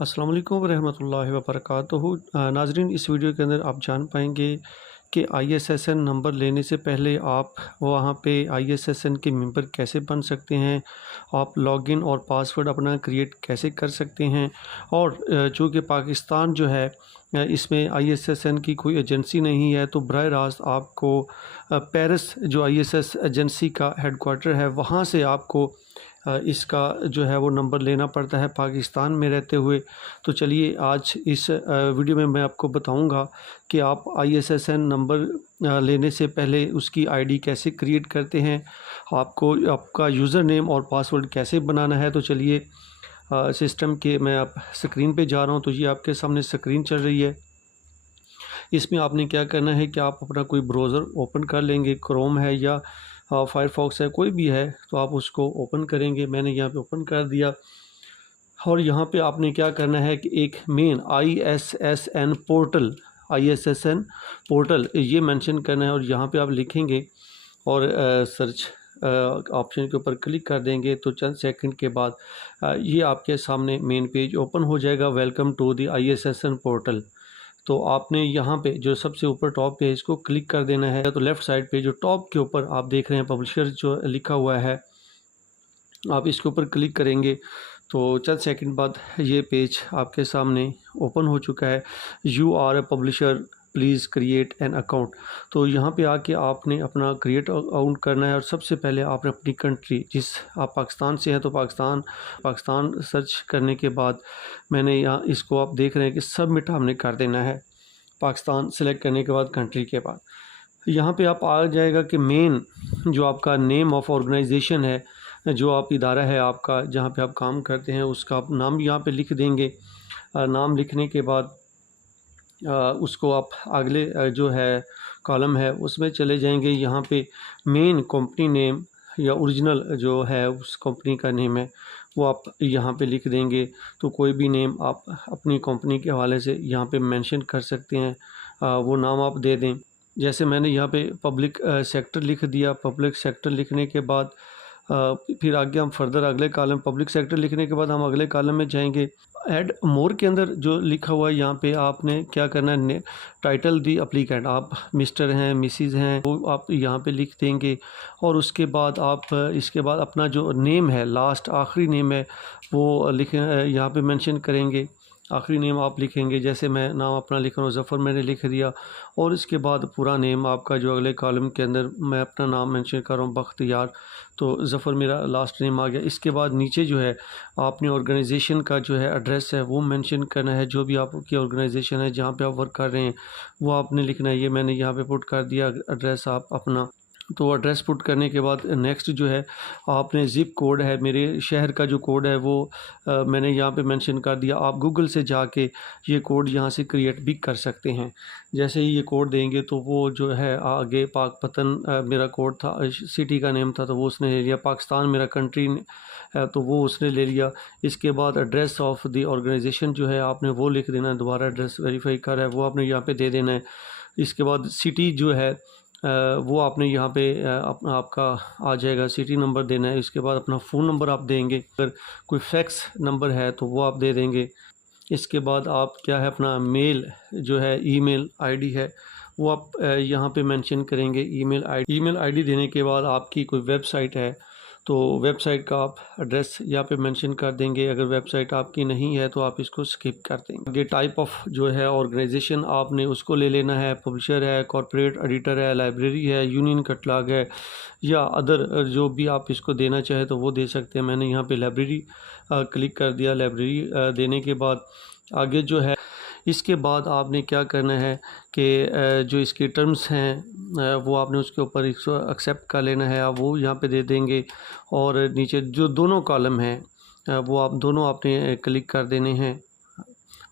अस्सलाम वालेकुम रहमतुल्लाहि व बरकातुहू। नाज़रीन, इस वीडियो के अंदर आप जान पाएंगे कि ISSN नंबर लेने से पहले आप वहाँ पे ISSN के मेंबर कैसे बन सकते हैं, आप लॉगिन और पासवर्ड अपना क्रिएट कैसे कर सकते हैं। और चूँकि पाकिस्तान जो है इसमें ISSN की कोई एजेंसी नहीं है, तो बराह रास्त आपको पेरिस जो ISS एजेंसी का हेडक्वार्टर है वहाँ से आपको इसका जो है वो नंबर लेना पड़ता है पाकिस्तान में रहते हुए। तो चलिए आज इस वीडियो में मैं आपको बताऊंगा कि आप ISSN नंबर लेने से पहले उसकी आईडी कैसे क्रिएट करते हैं, आपको आपका यूज़र नेम और पासवर्ड कैसे बनाना है। तो चलिए सिस्टम के मैं आप स्क्रीन पे जा रहा हूँ। तो ये आपके सामने स्क्रीन चल रही है। इसमें आपने क्या करना है कि आप अपना कोई ब्राउज़र ओपन कर लेंगे, क्रोम है या फायरफॉक्स है, कोई भी है, तो आप उसको ओपन करेंगे। मैंने यहाँ पे ओपन कर दिया और यहाँ पे आपने क्या करना है कि एक मेन ISSN पोर्टल ये मेंशन करना है और यहाँ पे आप लिखेंगे और सर्च ऑप्शन के ऊपर क्लिक कर देंगे तो चंद सेकंड के बाद ये आपके सामने मेन पेज ओपन हो जाएगा। Welcome to the ISSN portal. तो आपने यहाँ पे जो सबसे ऊपर टॉप पे इसको क्लिक कर देना है। तो लेफ़्ट साइड पे जो टॉप के ऊपर आप देख रहे हैं पब्लिशर जो लिखा हुआ है, आप इसके ऊपर क्लिक करेंगे तो चंद सेकंड बाद ये पेज आपके सामने ओपन हो चुका है। You are a publisher, please create an account. तो यहाँ पे आके आपने अपना क्रिएट अकाउंट करना है और सबसे पहले आपने अपनी कंट्री, जिस आप पाकिस्तान से हैं तो पाकिस्तान सर्च करने के बाद मैंने यहाँ इसको आप देख रहे हैं कि सबमिट हमने कर देना है। पाकिस्तान सेलेक्ट करने के बाद कंट्री के बाद यहाँ पे आप आ जाएगा कि मेन जो आपका नेम ऑफ ऑर्गेनाइजेशन है, जो आप इदारा है आपका जहाँ पे आप काम करते हैं, उसका आप नाम यहाँ पे लिख देंगे। नाम लिखने के बाद उसको आप अगले जो है कॉलम है उसमें चले जाएंगे। यहाँ पे मेन कंपनी नेम या ओरिजिनल जो है उस कंपनी का नेम है वो आप यहाँ पे लिख देंगे। तो कोई भी नेम आप अपनी कंपनी के हवाले से यहाँ पे मेंशन कर सकते हैं, वो नाम आप दे दें। जैसे मैंने यहाँ पे पब्लिक सेक्टर लिख दिया। पब्लिक सेक्टर लिखने के बाद फिर आगे हम फर्दर अगले कॉलम, पब्लिक सेक्टर लिखने के बाद हम अगले कॉलम में जाएंगे। ऐड मोर के अंदर जो लिखा हुआ है यहाँ पे आपने क्या करना है, टाइटल दी अप्लीकेंट, आप मिस्टर हैं, मिसिज़ हैं, वो आप यहाँ पे लिख देंगे। और उसके बाद आप इसके बाद अपना जो नेम है, लास्ट आखिरी नेम है, वो यहाँ पे मेंशन करेंगे। आखिरी नेम आप लिखेंगे, जैसे मैं नाम अपना लिख रहा हूँ ज़फ़र, मैंने लिख दिया। और इसके बाद पूरा नेम आपका जो अगले कॉलम के अंदर मैं अपना नाम मेंशन कर रहा हूँ बख्तियार, तो ज़फ़र मेरा लास्ट नेम आ गया। इसके बाद नीचे जो है आपने ऑर्गेनाइजेशन का जो है एड्रेस है वो मेंशन करना है। जो भी आपकी ऑर्गेनाइजेशन है जहाँ पे आप वर्क कर रहे हैं वो आपने लिखना है। ये मैंने यहाँ पे पुट कर दिया एड्रेस आप अपना। तो एड्रेस पुट करने के बाद नेक्स्ट जो है आपने ज़िप कोड है, मेरे शहर का जो कोड है वो मैंने यहाँ पे मेंशन कर दिया। आप गूगल से जाके ये कोड यहाँ से क्रिएट भी कर सकते हैं। जैसे ही ये कोड देंगे तो वो जो है आगे पाकपतन मेरा कोड था, सिटी का नेम था, तो वो उसने ले लिया। पाकिस्तान मेरा कंट्री है तो वो उसने ले लिया। इसके बाद एड्रेस ऑफ द ऑर्गेनाइजेशन जो है आपने वो लिख देना है। दोबारा एड्रेस वेरीफाई कर है वो आपने यहाँ पे दे देना है। इसके बाद सिटी जो है वो आपने यहाँ पे आपका आ जाएगा, सिटी नंबर देना है। इसके बाद अपना फ़ोन नंबर आप देंगे, अगर कोई फैक्स नंबर है तो वो आप दे देंगे। इसके बाद आप क्या है अपना मेल जो है, ईमेल आईडी है वो आप यहाँ पे मेंशन करेंगे। ईमेल आईडी देने के बाद आपकी कोई वेबसाइट है तो वेबसाइट का आप एड्रेस यहाँ पे मेंशन कर देंगे। अगर वेबसाइट आपकी नहीं है तो आप इसको स्किप कर देंगे। आगे टाइप ऑफ जो है ऑर्गेनाइजेशन आपने उसको ले लेना है। पब्लिशर है, कॉर्पोरेट एडिटर है, लाइब्रेरी है, यूनियन कैटलॉग है या अदर जो भी आप इसको देना चाहे तो वो दे सकते हैं। मैंने यहाँ पे लाइब्रेरी क्लिक कर दिया। लाइब्रेरी देने के बाद आगे जो है इसके बाद आपने क्या करना है कि जो इसके टर्म्स हैं वो आपने उसके ऊपर इसको एक्सेप्ट कर लेना है। आप वो यहाँ पे दे देंगे और नीचे जो दोनों कॉलम हैं वो आप दोनों आपने क्लिक कर देने हैं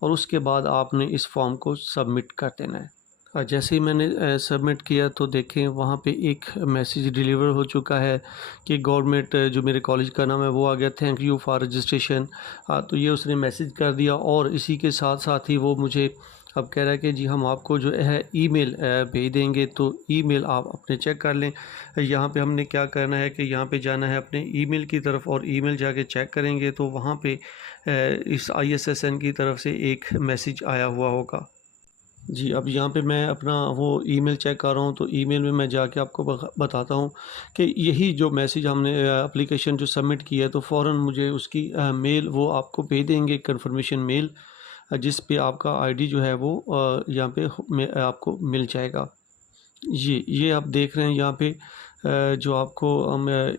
और उसके बाद आपने इस फॉर्म को सबमिट कर देना है। जैसे ही मैंने सबमिट किया तो देखें वहाँ पे एक मैसेज डिलीवर हो चुका है कि गवर्नमेंट जो मेरे कॉलेज का नाम है वो आ गया, थैंक यू फॉर रजिस्ट्रेशन। तो ये उसने मैसेज कर दिया और इसी के साथ साथ ही वो मुझे अब कह रहा है कि जी हम आपको जो है ईमेल भेज देंगे, तो ईमेल आप अपने चेक कर लें। यहाँ पे हमने क्या करना है कि यहाँ पे जाना है अपने ईमेल की तरफ, और ईमेल जाके चेक करेंगे तो वहाँ पे इस ISSN की तरफ से एक मैसेज आया हुआ होगा। जी, अब यहाँ पे मैं अपना वो ईमेल चेक कर रहा हूँ, तो ईमेल में मैं जाके आपको बताता हूँ कि यही जो मैसेज हमने एप्लीकेशन जो सबमिट की है, तो फ़ौरन मुझे उसकी मेल वो आपको भेज देंगे, कंफर्मेशन मेल, जिस पे आपका आईडी जो है वो यहाँ पे आपको मिल जाएगा। ये आप देख रहे हैं यहाँ पे जो आपको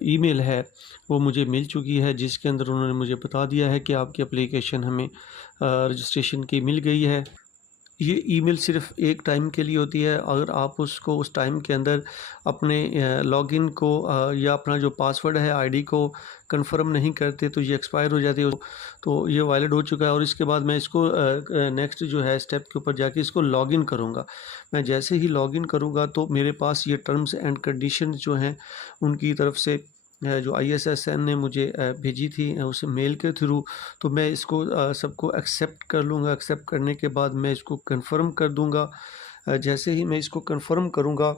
ईमेल है वो मुझे मिल चुकी है, जिसके अंदर उन्होंने मुझे बता दिया है कि आपकी एप्लीकेशन हमें रजिस्ट्रेशन की मिल गई है। ये ईमेल सिर्फ़ एक टाइम के लिए होती है। अगर आप उसको उस टाइम के अंदर अपने लॉगिन को या अपना जो पासवर्ड है आईडी को कंफर्म नहीं करते, तो ये एक्सपायर हो जाती है। तो ये वैलिड हो चुका है, और इसके बाद मैं इसको नेक्स्ट जो है स्टेप के ऊपर जाके इसको लॉगिन करूँगा। मैं जैसे ही लॉगिन करूँगा तो मेरे पास ये टर्म्स एंड कंडीशंस जो हैं उनकी तरफ से जो ISSN ने मुझे भेजी थी उस मेल के थ्रू, तो मैं इसको सबको एक्सेप्ट कर लूँगा। एक्सेप्ट करने के बाद मैं इसको कंफर्म कर दूँगा। जैसे ही मैं इसको कंफर्म करूँगा,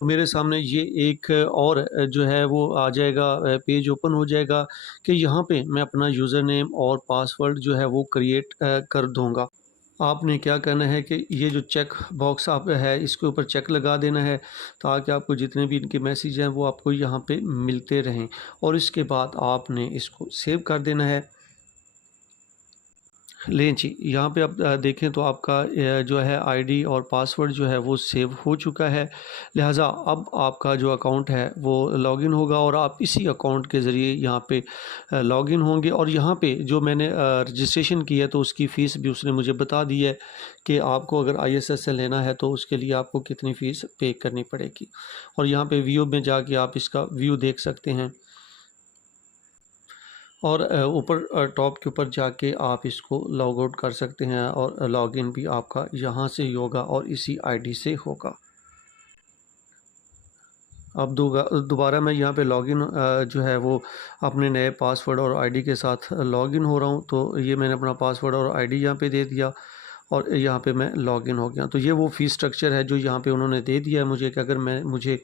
मेरे सामने ये एक और जो है वो आ जाएगा, पेज ओपन हो जाएगा कि यहाँ पे मैं अपना यूज़र नेम और पासवर्ड जो है वो क्रिएट कर दूँगा। आपने क्या करना है कि ये जो चेक बॉक्स आप है इसके ऊपर चेक लगा देना है, ताकि आपको जितने भी इनके मैसेज हैं वो आपको यहाँ पे मिलते रहें, और इसके बाद आपने इसको सेव कर देना है। लें जी, यहाँ पे आप देखें तो आपका जो है आईडी और पासवर्ड जो है वो सेव हो चुका है। लिहाजा अब आपका जो अकाउंट है वो लॉगिन होगा, और आप इसी अकाउंट के ज़रिए यहाँ पे लॉगिन होंगे। और यहाँ पे जो मैंने रजिस्ट्रेशन की है तो उसकी फ़ीस भी उसने मुझे बता दी है कि आपको अगर ISSN लेना है तो उसके लिए आपको कितनी फ़ीस पे करनी पड़ेगी। और यहाँ पे व्यू में जाके आप इसका व्यू देख सकते हैं, और ऊपर टॉप के ऊपर जाके आप इसको लॉग आउट कर सकते हैं, और लॉगिन भी आपका यहाँ से ही होगा और इसी आईडी से होगा। अब दोबारा मैं यहाँ पे लॉगिन जो है वो अपने नए पासवर्ड और आईडी के साथ लॉगिन हो रहा हूँ। तो ये मैंने अपना पासवर्ड और आईडी यहाँ पे दे दिया, और यहाँ पे मैं लॉगिन हो गया। तो ये वो फ़ीस स्ट्रक्चर है जो यहाँ पे उन्होंने दे दिया है मुझे, कि अगर मुझे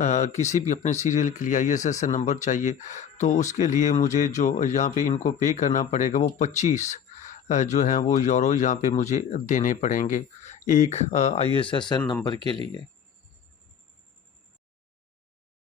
किसी भी अपने सीरियल के लिए ISSN नंबर चाहिए, तो उसके लिए मुझे जो यहाँ पे इनको पे करना पड़ेगा वो 25 जो हैं वो यूरो यहाँ पे मुझे देने पड़ेंगे एक ISSN नंबर के लिए।